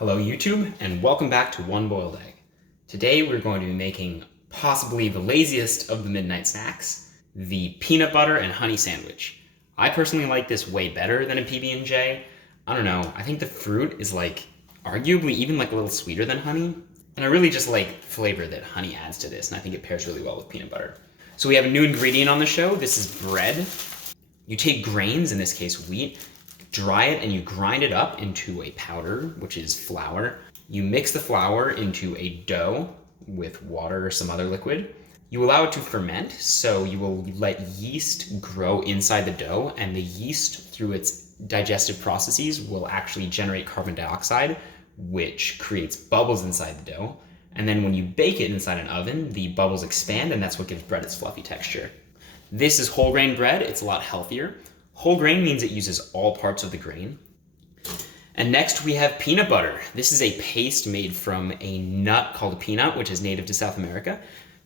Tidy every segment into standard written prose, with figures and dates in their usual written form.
Hello YouTube, and welcome back to One Boiled Egg. Today we're going to be making possibly the laziest of the midnight snacks, the peanut butter and honey sandwich. I personally like this way better than a PB&J. I don't know, I think the fruit is arguably even a little sweeter than honey, and I really just like the flavor that honey adds to this, and I think it pairs really well with peanut butter. So we have a new ingredient on the show. This is bread. You take grains, in this case wheat, dry it, and you grind it up into a powder, which is flour. You mix the flour into a dough with water or some other liquid. You allow it to ferment, so you will let yeast grow inside the dough, and the yeast, through its digestive processes, will actually generate carbon dioxide, which creates bubbles inside the dough. And then when you bake it inside an oven, the bubbles expand, and that's what gives bread its fluffy texture. This is whole grain bread. It's a lot healthier. Whole grain means it uses all parts of the grain. And next we have peanut butter. This is a paste made from a nut called a peanut, which is native to South America.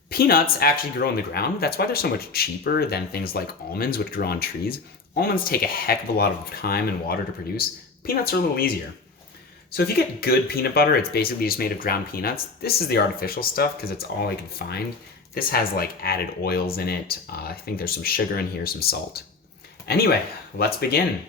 Peanuts actually grow in the ground. That's why they're so much cheaper than things like almonds, which grow on trees. Almonds take a heck of a lot of time and water to produce. Peanuts are a little easier. So if you get good peanut butter, it's basically just made of ground peanuts. This is the artificial stuff because it's all I can find. This has added oils in it. I think there's some sugar in here, some salt. Anyway, let's begin.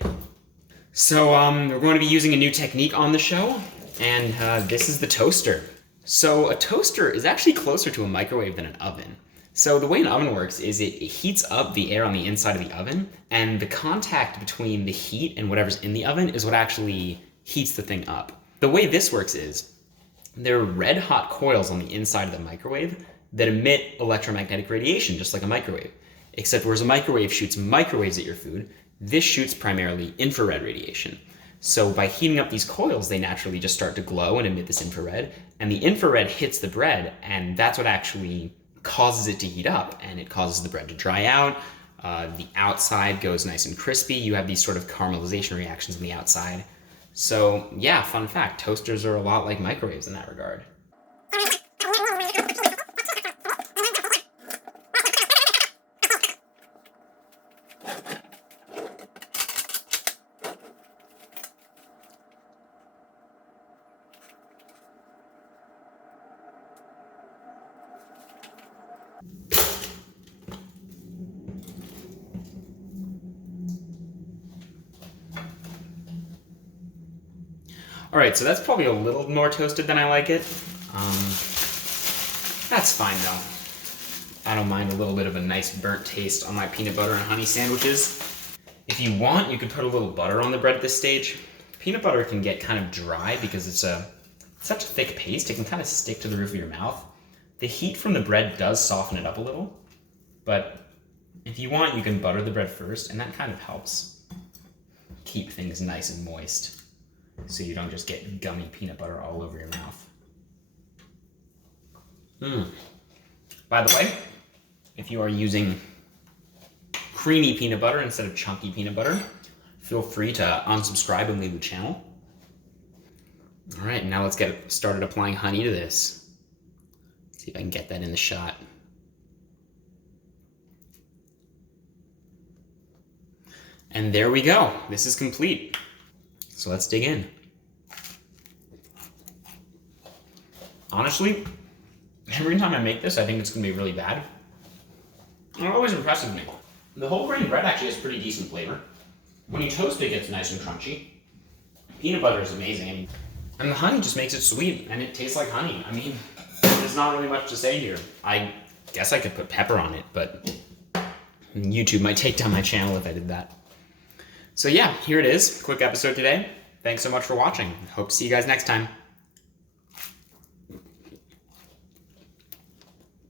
So we're going to be using a new technique on the show, and this is the toaster. So a toaster is actually closer to a microwave than an oven. So the way an oven works is it heats up the air on the inside of the oven, and the contact between the heat and whatever's in the oven is what actually heats the thing up. The way this works is there are red hot coils on the inside of the microwave that emit electromagnetic radiation, just like a microwave. Except whereas a microwave shoots microwaves at your food, this shoots primarily infrared radiation. So by heating up these coils, they naturally just start to glow and emit this infrared, and the infrared hits the bread, and that's what actually causes it to heat up, and it causes the bread to dry out. The outside goes nice and crispy. You have these sort of caramelization reactions on the outside. So yeah, fun fact, toasters are a lot like microwaves in that regard. All right, so that's probably a little more toasted than I like it. That's fine though. I don't mind a little bit of a nice burnt taste on my peanut butter and honey sandwiches. If you want, you could put a little butter on the bread at this stage. Peanut butter can get kind of dry because it's such a thick paste, it can kind of stick to the roof of your mouth. The heat from the bread does soften it up a little, but if you want, you can butter the bread first, and that kind of helps keep things nice and moist, so you don't just get gummy peanut butter all over your mouth. By the way, if you are using creamy peanut butter instead of chunky peanut butter, feel free to unsubscribe and leave the channel. All right, now let's get started applying honey to this. See if I can get that in the shot. And there we go. This is complete. So let's dig in. Honestly, every time I make this, I think it's gonna be really bad. It always impresses me. The whole grain bread actually has pretty decent flavor. When you toast it, it gets nice and crunchy. Peanut butter is amazing. And the honey just makes it sweet, and it tastes like honey. I mean, there's not really much to say here. I guess I could put pepper on it, but YouTube might take down my channel if I did that. So yeah, here it is. Quick episode today. Thanks so much for watching. Hope to see you guys next time.